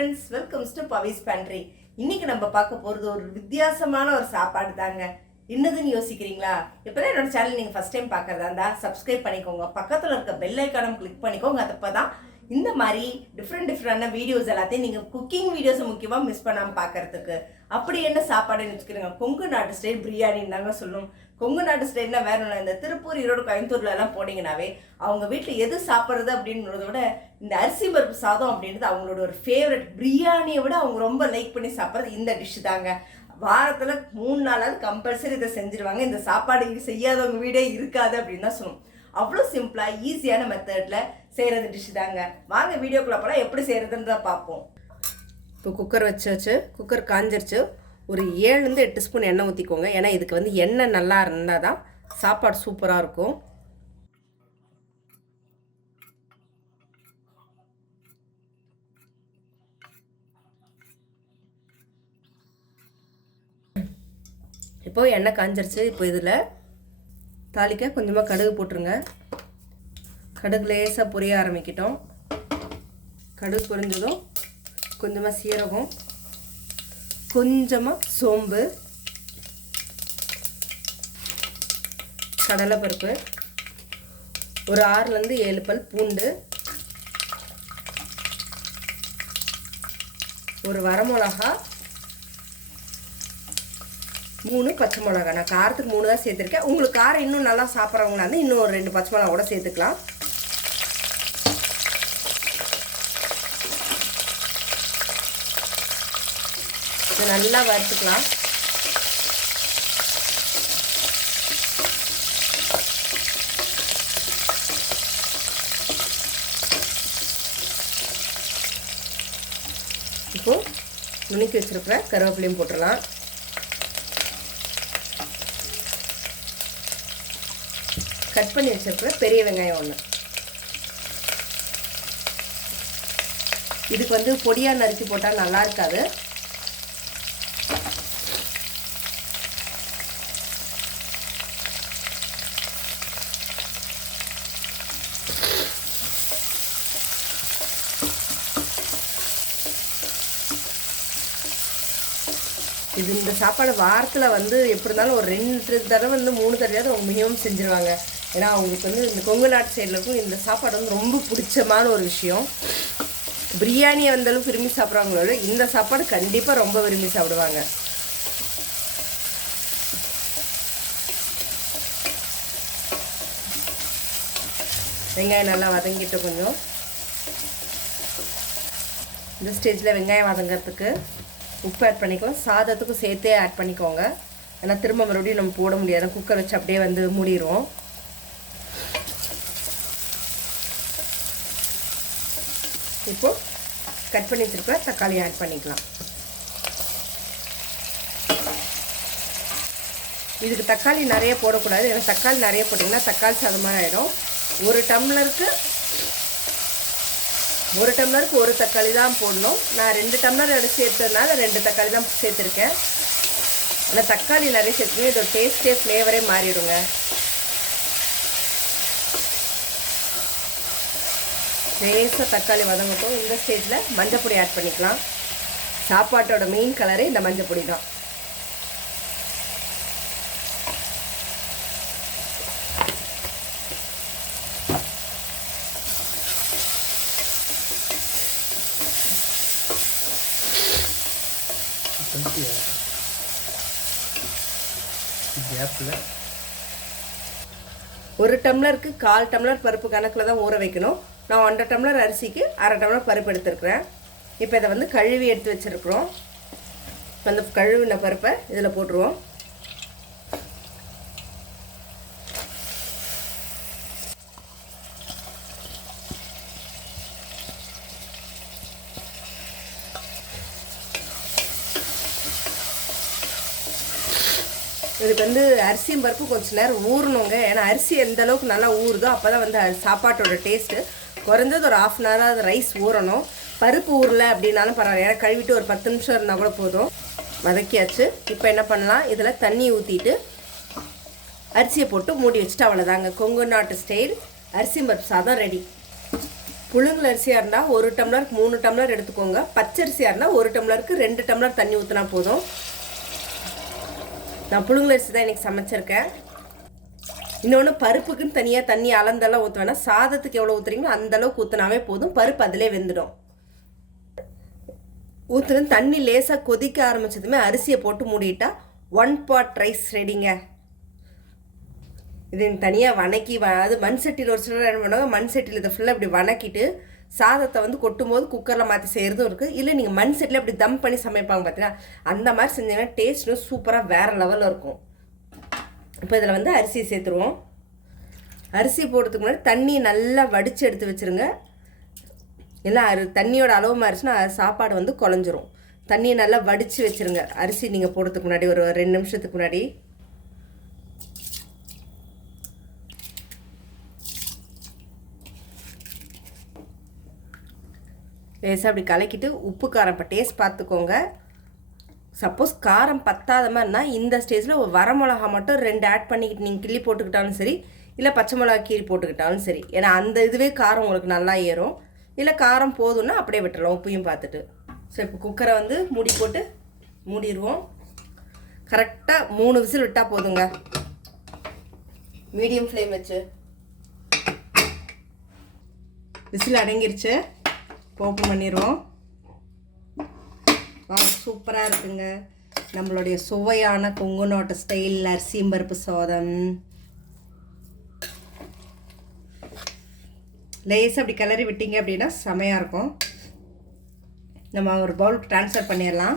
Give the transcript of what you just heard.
Friends welcome to Pavi's pantry இன்னைக்கு நம்ம பார்க்க போகிறது ஒரு வித்தியாசமான ஒரு சாப்பாடு தாங்க. என்னதுன்னு யோசிக்கிறீங்களா? இப்போதான் என்னோட சேனல் நீங்கள் ஃபஸ்ட் டைம் பார்க்குறதா இருந்தால் சப்ஸ்கிரைப் பண்ணிக்கோங்க. பக்கத்தில் இருக்க பெல் ஐக்கானும் கிளிக் பண்ணிக்கோங்க. அப்போ தான் இந்த மாதிரி டிஃப்ரெண்ட் டிஃப்ரெண்டான வீடியோஸ் எல்லாத்தையும் நீங்கள் குக்கிங் வீடியோஸை முக்கியமாக மிஸ் பண்ணாமல் பார்க்கறதுக்கு அப்படி என்ன சாப்பாடுன்னு வச்சுக்கிறீங்க கொங்கு நாட்டு ஸ்டைல் பிரியாணின்னு தாங்க சொல்லும் கொங்கு நாட்டு ஸ்டைல்னா வேற ஒன்றும் இந்த திருப்பூர் ஈரோடு கோயம்புத்தூர்லலாம் போனீங்கன்னாவே அவங்க வீட்டில் எது சாப்பிட்றது அப்படின்றத விட இந்த அரிசி பருப்பு சாதம் அப்படின்றது அவங்களோட ஒரு ஃபேவரட் பிரியாணியை விட அவங்க ரொம்ப லைக் பண்ணி சாப்பிட்றது இந்த டிஷ்ஷு தாங்க. வாரத்தில் மூணு நாளாவது கம்பல்சரி இதை செஞ்சுருவாங்க. இந்த சாப்பாடு செய்யாதவங்க வீடே இருக்காது அப்படின்னு தான் சொல்லணும் அவ்வளோ சிம்பிளாக ஈஸியான மெத்தடில் செய்கிறது டிஷ் தாங்க. வாங்க வீடியோக்குள்ள போனால் எப்படி செய்கிறதுன்றத பார்ப்போம். இப்போ குக்கர் வச்சாச்சு. குக்கர் காஞ்சிருச்சு. ஒரு ஏழுலேருந்து எட்டு ஸ்பூன் எண்ணெய் ஊற்றிக்கோங்க ஏன்னா இதுக்கு வந்து எண்ணெய் நல்லா இருந்தால் தான் சாப்பாடு சூப்பராக இருக்கும். இப்போ எண்ணெய் காஞ்சிருச்சு. இப்போ இதில் தாளிக்க கொஞ்சமாக கடுகு போட்டுருங்க. கடுகு லேசாக பொரிய ஆரம்பிக்கிட்டோம். கடுகு பொரிஞ்சதும் கொஞ்சமாக சீரகம் கொஞ்சமாக சோம்பு கடலைப்பருப்பு ஒரு ஆறுலேருந்து ஏழு பல் பூண்டு ஒரு வரமிளகா மூணு பச்சை மிளகா. நான் காரத்துக்கு மூணு தான் சேர்த்துருக்கேன். உங்களுக்கு காரம் இன்னும் நல்லா சாப்பிட்றவங்களா இருந்தால் இன்னும் ஒரு ரெண்டு பச்சை மிளகா கூட சேர்த்துக்கலாம். இதை நல்லா வறுத்துக்கலாம். இப்போ நுணுக்கி வச்சிருக்கிற கருவேப்பிலையும் போட்டுடலாம். கட் பண்ணி வச்சிருக்கிற பெரிய வெங்காயம் ஒன்று இதுக்கு வந்து பொடியாக நறுக்கி போட்டால் நல்லா இருக்காது. இது இந்த சாப்பாடு வாரத்தில் வந்து எப்படி இருந்தாலும் ஒரு ரெண்டு தடவை வந்து மூணு தடவையாவது அவங்க மினிமம் செஞ்சுருவாங்க. ஏன்னா அவங்களுக்கு வந்து இந்த கொங்கு நாட்டு சைடில் இருக்கும் இந்த சாப்பாடு வந்து ரொம்ப பிடிச்சமான ஒரு விஷயம். பிரியாணியை வந்தாலும் விரும்பி சாப்பிட்றவங்களோட இந்த சாப்பாடு கண்டிப்பாக ரொம்ப விரும்பி சாப்பிடுவாங்க. வெங்காயம் நல்லா வதங்கிட்டு கொஞ்சம். இந்த ஸ்டேஜில் வெங்காயம் வதங்கிறதுக்கு. உப்பு ஆட் பண்ணிக்கலாம் சாதத்துக்கும் சேர்த்தே ஆட் பண்ணிக்கோங்க. ஏன்னா திரும்ப மறுபடியும் நம்ம போட முடியாது. குக்கர் வச்சு அப்படியே வந்து மூடிடுவோம் இப்போ கட் பண்ணி வச்சுருக்க தக்காளி ஆட் பண்ணிக்கலாம். இதுக்கு தக்காளி நிறைய போடக்கூடாது. ஏன்னா தக்காளி நிறைய போட்டிங்கன்னா தக்காளி சாதம் ஆகிடும் ஒரு டம்ளருக்கு ஒரு டம்ளருக்கு ஒரு தக்காளி தான் போடணும். நான் ரெண்டு டம்ளர் எடுத்து சேர்த்ததுனால ரெண்டு தக்காளி தான் சேர்த்துருக்கேன். ஆனால் தக்காளி நிறைய சேர்த்துக்கணும் இதோட டேஸ்டே ஃப்ளேவரே மாறிடுங்க. லேசாக தக்காளி வதங்கட்டும். இந்த ஸ்டேஜில் மஞ்சப்பொடி ஆட் பண்ணிக்கலாம். சாப்பாட்டோட மெயின் கலரே இந்த மஞ்சப்பொடி தான். கேப்பில் ஒரு டம்ளருக்கு கால் டம்ளர் பருப்பு கணக்கில் தான் ஊற வைக்கணும். நான் ஒன்றரை டம்ளர் அரிசிக்கு அரை டம்ளர் பருப்பு எடுத்துருக்குறேன். இப்போ இதை வந்து கழுவி எடுத்து வச்சுருக்குறோம். இப்போ அந்த கழுவின பருப்பை இதில் போட்டுருவோம். இதுக்கு வந்து அரிசியும் பருப்பு கொஞ்சம் நேரம் ஊறணுங்க. ஏன்னா அரிசி எந்த அளவுக்கு நல்லா ஊறுதோ அப்போ தான் வந்து அது சாப்பாட்டோட டேஸ்ட்டு குறைஞ்சது ஒரு ஆஃப் அன் அது ரைஸ் ஊறணும். பருப்பு ஊறல அப்படின்னாலும் பரவாயில்ல. ஏன்னா கழுவிட்டு ஒரு பத்து நிமிஷம் இருந்தால் கூட போதும். வதக்கியாச்சு. இப்போ என்ன பண்ணலாம்? இதில் தண்ணி ஊற்றிட்டு அரிசியை போட்டு மூடி வச்சுட்டு அவ்வளோதாங்க கொங்கு நாட்டு ஸ்டைல் அரிசி பருப்பு சாதம் ரெடி புழுங்கல் அரிசியாக இருந்தால் ஒரு டம்ளருக்கு மூணு டம்ளர் எடுத்துக்கோங்க. பச்சரிசியாக இருந்தால் ஒரு டம்ளருக்கு ரெண்டு டம்ளர் தண்ணி ஊற்றினா போதும். நான் புழுங்கல் அரிசி தான் இன்றைக்கி சமைச்சிருக்கேன். இன்னொன்று பருப்புக்குன்னு தனியாக தண்ணி அளந்தெல்லாம் ஊற்ற வேணாம் சாதத்துக்கு எவ்வளோ ஊற்றுறீங்களோ அந்தளவுக்கு ஊற்றினாவே போதும். பருப்பு அதிலே வெந்துடும். ஊற்றுன தண்ணி லேசாக கொதிக்க ஆரம்பிச்சதுமே அரிசியை போட்டு மூடிட்டா ஒன் பாட் ரைஸ் ரெடிங்க இது தனியாக வணக்கி வ அது மண் சட்டியில் ஒரு சிலர் என்ன பண்ணுவாங்க மண் சட்டியில் இதை ஃபுல்லாக இப்படி வணக்கிட்டு சாதத்தை வந்து கொட்டும்போது குக்கரில் மாற்றி செய்கிறதும் இருக்குது இல்லை நீங்கள் மண் செட்டில் இப்படி தம் பண்ணி சமைப்பாங்க பார்த்தீங்கன்னா அந்த மாதிரி செஞ்சீங்கன்னா டேஸ்ட்டும் சூப்பராக வேறு லெவலில் இருக்கும். இப்போ இதில் வந்து அரிசி சேர்த்துருவோம். அரிசி போடுறதுக்கு முன்னாடி தண்ணி நல்லா வடித்து எடுத்து வச்சுருங்க. எல்லாம் அரு தண்ணியோட அளவு மாறிச்சுன்னா சாப்பாடு வந்து குழஞ்சிரும். தண்ணியை நல்லா வடித்து வச்சுருங்க. அரிசி நீங்கள் போடுறதுக்கு முன்னாடி ஒரு ரெண்டு நிமிஷத்துக்கு முன்னாடி. லேசாக அப்படி கலக்கிட்டு உப்பு காரம் இப்போ டேஸ்ட் பார்த்துக்கோங்க. சப்போஸ் காரம் பத்தாத மாதிரினா இந்த ஸ்டேஜில் ஒரு வரமிளகா மட்டும் ரெண்டு ஆட் பண்ணிக்கிட்டு நீங்கள் கிள்ளி போட்டுக்கிட்டாலும் சரி இல்லை பச்சை மிளகா கீரி போட்டுக்கிட்டாலும் சரி. ஏன்னா அந்த இதுவே காரம் உங்களுக்கு நல்லா ஏறும். இல்லை காரம் போதும்னா அப்படியே விட்டுடலாம் உப்பையும் பார்த்துட்டு. ஸோ இப்போ குக்கரை வந்து மூடி போட்டு மூடிடுவோம். கரெக்டாக மூணு விசில் விட்டால் போதுங்க. மீடியம் ஃப்ளேம் வச்சு. விசில் அடங்கிருச்சு. ஓப்பன் பண்ணிடுவோம் வா சூப்பராக இருக்குங்க. நம்மளுடைய சுவையான கொங்குநாட்டு ஸ்டைல் அரிசியும் பருப்பு சோதம். லேஸ் அப்படி கிளறி விட்டீங்க அப்படின்னா செமையாக இருக்கும். நம்ம ஒரு பவுலுக்கு ட்ரான்ஸ்ஃபர் பண்ணிடலாம்.